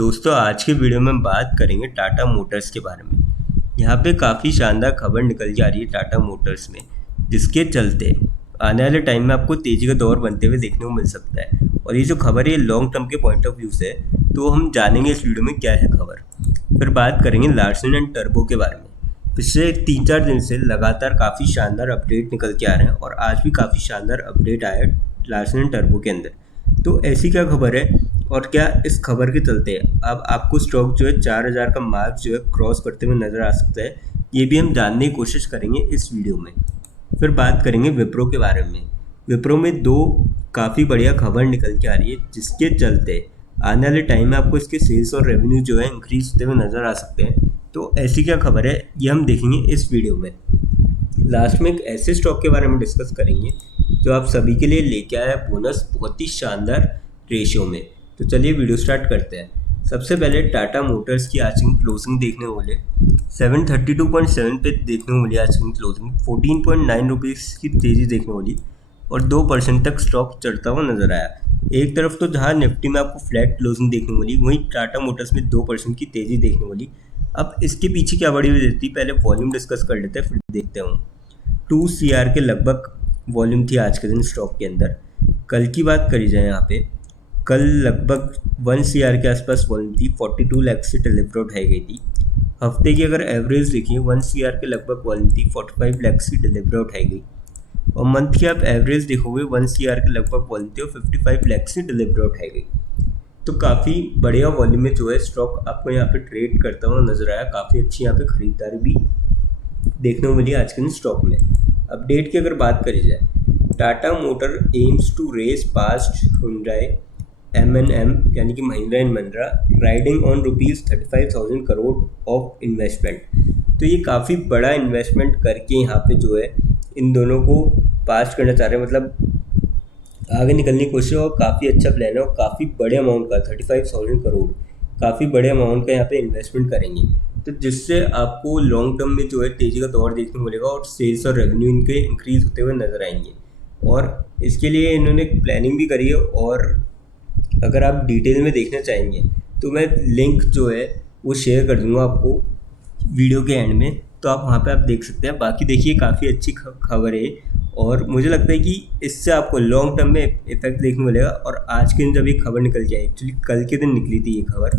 दोस्तों आज की वीडियो में हम बात करेंगे टाटा मोटर्स के बारे में। यहाँ पे काफ़ी शानदार खबर निकल के आ रही है टाटा मोटर्स में, जिसके चलते आने वाले टाइम में आपको तेज़ी का दौर बनते हुए देखने को मिल सकता है। और ये जो खबर है लॉन्ग टर्म के पॉइंट ऑफ व्यू से, तो हम जानेंगे इस वीडियो में क्या है खबर। फिर बात करेंगे लार्सन एंड टर्बो के बारे में। पिछले 3-4 दिन से लगातार काफ़ी शानदार अपडेट निकल के आ रहे हैं और आज भी काफ़ी शानदार अपडेट आया है लार्सन एंड टर्बो के अंदर। तो ऐसी क्या खबर है और क्या इस खबर के चलते अब आपको स्टॉक जो है 4000 का मार्क जो है क्रॉस करते हुए नज़र आ सकता है, ये भी हम जानने की कोशिश करेंगे इस वीडियो में। फिर बात करेंगे विप्रो के बारे में। विप्रो में दो काफ़ी बढ़िया खबर निकल के आ रही है, जिसके चलते आने वाले टाइम में आपको इसके सेल्स और रेवेन्यू जो है इंक्रीज होते हुए नज़र आ सकते हैं। तो ऐसी क्या खबर है ये हम देखेंगे इस वीडियो में। लास्ट में एक ऐसे स्टॉक के बारे में डिस्कस करेंगे जो आप सभी के लिए लेके आया बोनस बहुत ही शानदार रेशियो में। तो चलिए वीडियो स्टार्ट करते हैं। सबसे पहले टाटा मोटर्स की आज की क्लोजिंग देखने को मिले 732.7 पे देखने को मिली। आज की क्लोजिंग 14.9 रुपीज़ की तेज़ी देखने को मिली और 2% तक स्टॉक चढ़ता हुआ नजर आया। एक तरफ तो जहां निफ्टी में आपको फ्लैट क्लोजिंग देखने को मिली, वहीं टाटा मोटर्स में 2% की तेज़ी देखने को मिली। अब इसके पीछे क्या बड़ी वजह थी, पहले वॉल्यूम डिस्कस कर लेते हैं फिर देखते हैं। 2 CR के लगभग वॉल्यूम थी आज के दिन स्टॉक के अंदर। कल की बात करी जाए यहाँ पे, कल लगभग 1 CR के आसपास वॉल्यूम थी, 42 लाख से डिलीवर उठाई गई थी। हफ्ते की अगर एवरेज देखिए 1 CR के लगभग वॉल्यूम थी, 45 लाख से डिलीवर उठाई गई। और मंथ की आप एवरेज देखोगे 1 CR के लगभग वॉल्यूम थी और 55 लाख से डिलीवर उठाई गई। तो काफ़ी बढ़िया वॉल्यूम में जो है स्टॉक आपको यहाँ पे ट्रेड करता हुआ नजर आया। काफ़ी अच्छी यहाँ पे खरीदारी भी देखने को मिली आज के दिन स्टॉक में। अपडेट की अगर बात करी जाए, Tata motor aims to race past Hyundai M&M यानी कि Mahindra and Mahindra riding on ₹35,000 crore of investment. तो ये काफ़ी बड़ा इन्वेस्टमेंट करके यहाँ पे जो है इन दोनों को पास करना चाह रहे हैं, मतलब आगे निकलने की कोशिश। और काफ़ी अच्छा प्लान है और काफ़ी बड़े अमाउंट का 35,000 करोड़ काफ़ी बड़े अमाउंट का यहाँ पे इन्वेस्टमेंट करेंगे, तो जिससे आपको लॉन्ग टर्म में जो है तेज़ी का दौर देखने को मिलेगा और सेल्स और रेवेन्यू इनके इंक्रीज होते हुए नजर आएंगे। और इसके लिए इन्होंने प्लानिंग भी करी है। और अगर आप डिटेल में देखना चाहेंगे तो मैं लिंक जो है वो शेयर कर दूंगा आपको वीडियो के एंड में, तो आप वहाँ पे आप देख सकते हैं। बाकी देखिए काफ़ी अच्छी खबर है और मुझे लगता है कि इससे आपको लॉन्ग टर्म में इफेक्ट देखने को मिलेगा। और आज के दिन जब ये खबर निकल के आई, एक्चुअली कल के दिन निकली थी ये खबर,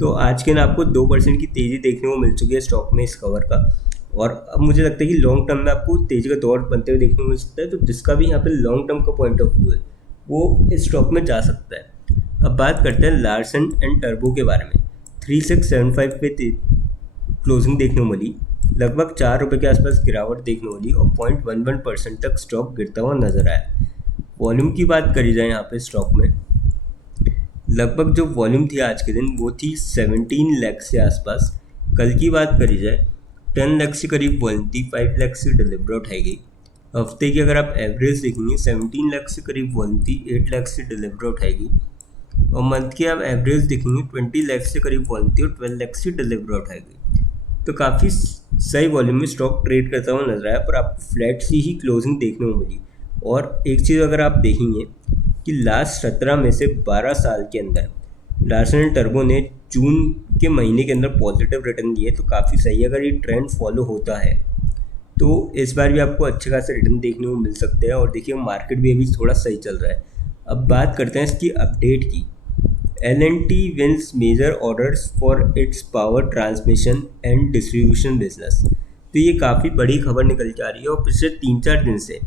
तो आज के दिन आपको 2% की तेज़ी देखने को मिल चुकी है स्टॉक में इस खबर का। और अब मुझे लगता है कि लॉन्ग टर्म में आपको तेज़ी का दौर बनते हुए देखने को मिल सकता है। तो जिसका भी यहाँ पे लॉन्ग टर्म का पॉइंट ऑफ व्यू है वो इस स्टॉक में जा सकता है। अब बात करते हैं लार्सन एंड टर्बो के बारे में। 3675 पे क्लोजिंग देखने को मिली, लगभग ₹4 के आसपास गिरावट देखने को मिली और 0.11% तक स्टॉक गिरता हुआ नजर आया। वॉल्यूम की बात करी जाए यहाँ पे स्टॉक में, लगभग जो वॉल्यूम थी आज के दिन वो थी 17 लाख से आसपास। कल की बात करी जाए 10 लाख से करीब वॉल्यूम थी, 5 लाख से डिलीवर उठाई गई। हफ्ते की अगर आप एवरेज देखेंगे 17 लाख से करीब वॉल्यूम थी, 8 लाख से डिलीवर उठाई गई। और मंथ की आप एवरेज देखेंगे 20 लाख से करीब वॉल्यूम थी और 12 लाख से डिलीवर उठाई गई। तो काफ़ी सही वॉल्यूम में स्टॉक ट्रेड करता हुआ नजर आया, पर आपको फ्लैट सी ही क्लोजिंग देखने को मिली। और एक चीज़ अगर आप देखेंगे कि लास्ट 17 में से 12 साल के अंदर लार्सन एंड टर्बो ने जून के महीने के अंदर पॉजिटिव रिटर्न दिए, तो काफ़ी सही है। अगर ये ट्रेंड फॉलो होता है तो इस बार भी आपको अच्छे खासे रिटर्न देखने को मिल सकते हैं। और देखिए मार्केट भी अभी थोड़ा सही चल रहा है। अब बात करते हैं इसकी अपडेट की। L&T wins major orders for its power transmission and distribution business। तो ये काफ़ी बड़ी खबर निकल के आ रही है और पिछले 3-4 दिन से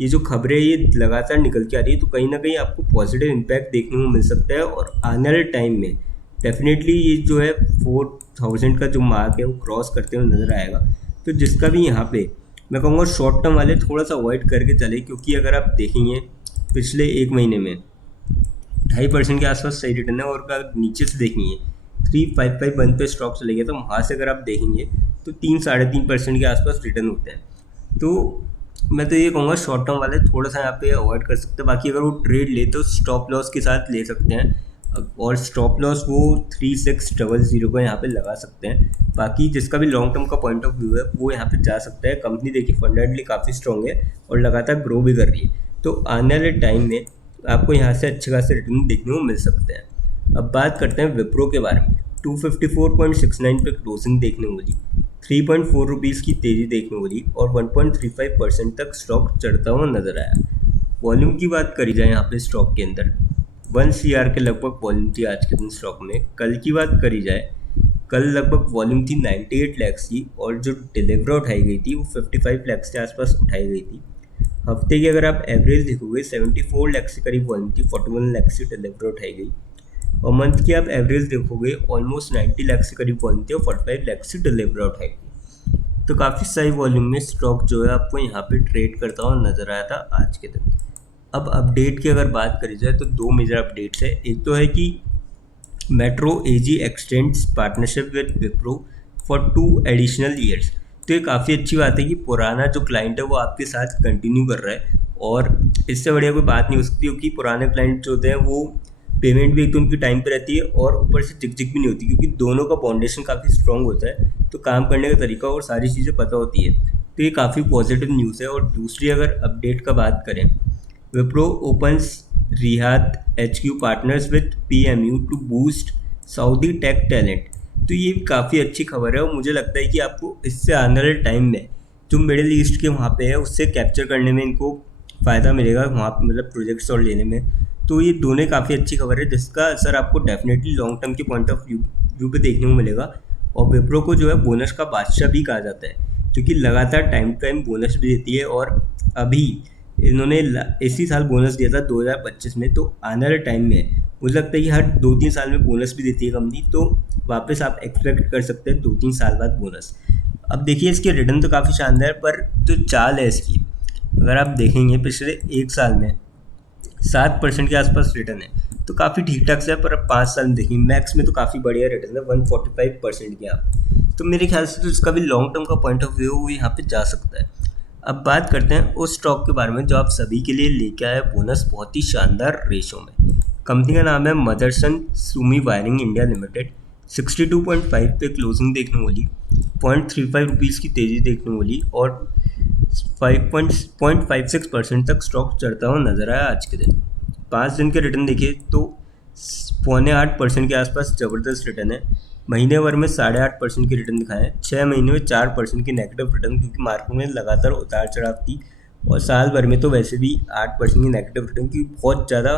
ये जो खबरें ये लगातार निकल के आ रही है, तो कहीं ना कहीं आपको पॉजिटिव इम्पैक्ट देखने को मिल सकता है। और आने वाले टाइम में डेफिनेटली ये जो है 4000 का जो मार्क है वो क्रॉस करते हुए नजर आएगा। तो जिसका भी यहाँ पे मैं कहूँगा शॉर्ट टर्म वाले थोड़ा सा अवॉइड करके चले, क्योंकि अगर आप देखेंगे पिछले एक महीने में 2.5% के आसपास सही रिटर्न है। और अगर नीचे से देखेंगे 355 पे स्टॉक चले गए, तो वहाँ से अगर आप देखेंगे तो 3-3.5% के आसपास रिटर्न होते हैं। तो मैं तो ये कहूँगा शॉर्ट टर्म वाले थोड़ा सा यहाँ पे अवॉइड कर सकते हैं। बाकी अगर वो ट्रेड ले तो स्टॉप लॉस के साथ ले सकते हैं, और स्टॉप लॉस वो 3600 को यहाँ पे लगा सकते हैं। बाकी जिसका भी लॉन्ग टर्म का पॉइंट ऑफ व्यू है वो यहाँ पे जा सकता है। कंपनी देखिए फंडामेंटली काफ़ी स्ट्रॉन्ग है और लगातार ग्रो भी कर रही है, तो आने वाले टाइम में आपको यहाँ से अच्छे खासे रिटर्न देखने को मिल सकते हैं। अब बात करते हैं विप्रो के बारे में। 254.69 पे क्लोजिंग देखने को मिली, 3.4 रुपीज़ की तेज़ी देखने को मिली और 1.35% तक स्टॉक चढ़ता हुआ नजर आया। वॉल्यूम की बात करी जाए यहाँ पे स्टॉक के अंदर 1 CR के लगभग वॉल्यूम थी आज के दिन स्टॉक में। कल की बात करी जाए, कल लगभग वॉल्यूम थी 98 लैक्स की और जो डिलीवर उठाई गई थी वो 55 लैक्स के आसपास उठाई गई थी। हफ्ते की अगर आप एवरेज देखोगे 74 लैक्स के करीब वॉल्यूम थी, 41 लैक्स की डिलीवर उठाई गई। और मंथ की आप एवरेज देखोगे ऑलमोस्ट 90 लैक्स के करीब वॉल्यूम थी और 45 लैक्स की डिलीवर उठाई गई। तो काफ़ी सही वॉल्यूम में स्टॉक जो है आपको यहाँ पे ट्रेड करता हुआ नजर आया था आज के दिन। अब अपडेट की अगर बात करी जाए तो दो मेजर अपडेट्स है। एक तो है कि metro AG x tends partnership with Wipro for 2 additional years. तो ये काफ़ी अच्छी बात है कि पुराना जो क्लाइंट है वो आपके साथ कंटिन्यू कर रहा है और इससे बढ़िया कोई बात नहीं हो सकती, क्योंकि पुराने क्लाइंट जो होते हैं वो पेमेंट भी एक तो उनकी टाइम पे रहती है और ऊपर से चिक भी नहीं होती, क्योंकि दोनों का फाउंडेशन काफ़ी स्ट्रॉन्ग होता है, तो काम करने का तरीका और सारी चीज़ें पता होती है। तो ये काफ़ी पॉजिटिव न्यूज़ है। और दूसरी अगर अपडेट का बात करें, Wipro opens Riyadh HQ partners with PMU to boost Saudi tech talent. तो ये काफ़ी अच्छी खबर है और मुझे लगता है कि आपको इससे आने वाले टाइम में जो मिडिल ईस्ट के वहाँ पे है उससे कैप्चर करने में इनको फ़ायदा मिलेगा, वहाँ पे मतलब प्रोजेक्ट्स और लेने में। तो ये दोनों काफ़ी अच्छी खबर है जिसका असर आपको डेफिनेटली लॉन्ग टर्म के पॉइंट ऑफ व्यू पे देखने को मिलेगा। और विप्रो को जो है बोनस का बादशाह भी कहा जाता है, क्योंकि लगातार टाइम टू टाइम बोनस भी देती है। और अभी इन्होंने इसी साल बोनस दिया था 2025 में, तो आने वाले टाइम में मुझे लगता है कि हर 2-3 साल में बोनस भी देती है कंपनी, तो वापस आप एक्सपेक्ट कर सकते हैं 2-3 साल बाद बोनस। अब देखिए इसके रिटर्न तो काफ़ी शानदार, पर जो चाल है इसकी अगर आप देखेंगे पिछले 1 साल में 7% के आसपास रिटर्न है, तो काफ़ी ठीक ठाक से है। पर अब 5 साल में देखिए मैक्स में तो काफ़ी बढ़िया रिटर्न है 145% के आप। तो मेरे ख्याल से तो इसका भी लॉन्ग टर्म का पॉइंट ऑफ व्यू वो यहाँ पे जा सकता है। अब बात करते हैं उस स्टॉक के बारे में जो आप सभी के लिए लेके आया बोनस बहुत ही शानदार रेशो में। कंपनी का नाम है Motherson Sumi wiring India limited. 62.5 पे क्लोजिंग देखने को मिली, 0.35 रुपीज़ की तेज़ी देखने को मिली और 5.56% तक स्टॉक चढ़ता हुआ नजर आया आज के दिन। 5 दिन के रिटर्न देखिए तो 7.8% के आसपास ज़बरदस्त रिटर्न है। महीने भर में 8.5% की रिटर्न दिखाए हैं, 6 महीने में 4% की नेगेटिव रिटर्न, क्योंकि मार्केट में लगातार उतार चढ़ाव थी। और साल भर में तो वैसे भी 8% की नेगेटिव रिटर्न, क्योंकि बहुत ज़्यादा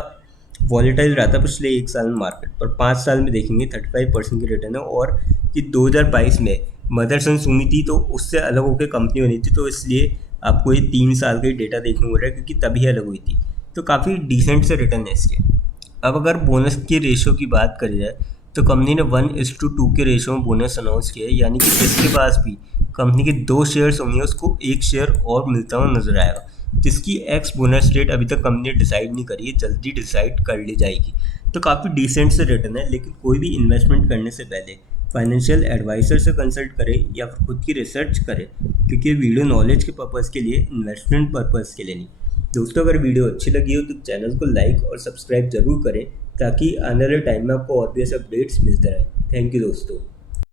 वॉलेटाइल रहा था पिछले 1 साल में मार्केट। पर 5 साल में देखेंगे 35% की रिटर्न है। और ये 2022 में मदरसन सुमी थी तो उससे अलग होकर कंपनी बनी थी, तो इसलिए आपको ये 3 साल का ही डेटा देखने को मिल रहा है, क्योंकि तभी अलग हुई थी। तो काफ़ी डिसेंट से रिटर्न है इसके। अब अगर बोनस के रेशो की बात करी जाए तो कंपनी ने 1:2 के रेशो में बोनस अनाउंस किया है, यानी कि जिसके पास भी कंपनी के 2 शेयर्स होंगे उसको 1 शेयर और मिलता हुआ नजर आएगा, जिसकी एक्स बोनस रेट अभी तक कंपनी ने डिसाइड नहीं करी है, जल्दी डिसाइड कर ली जाएगी। तो काफ़ी डिसेंट से रिटर्न है। लेकिन कोई भी इन्वेस्टमेंट करने से पहले फाइनेंशियल एडवाइजर से कंसल्ट करें या फिर खुद की रिसर्च करें, क्योंकि वीडियो नॉलेज के पर्पज़ के लिए, इन्वेस्टमेंट पर्पज़ के लिए नहीं। दोस्तों अगर वीडियो अच्छी लगी हो तो चैनल को लाइक और सब्सक्राइब जरूर करें, ताकि आने वाले टाइम में आपको और भी ऐसे अपडेट्स मिलते रहें। थैंक यू दोस्तों।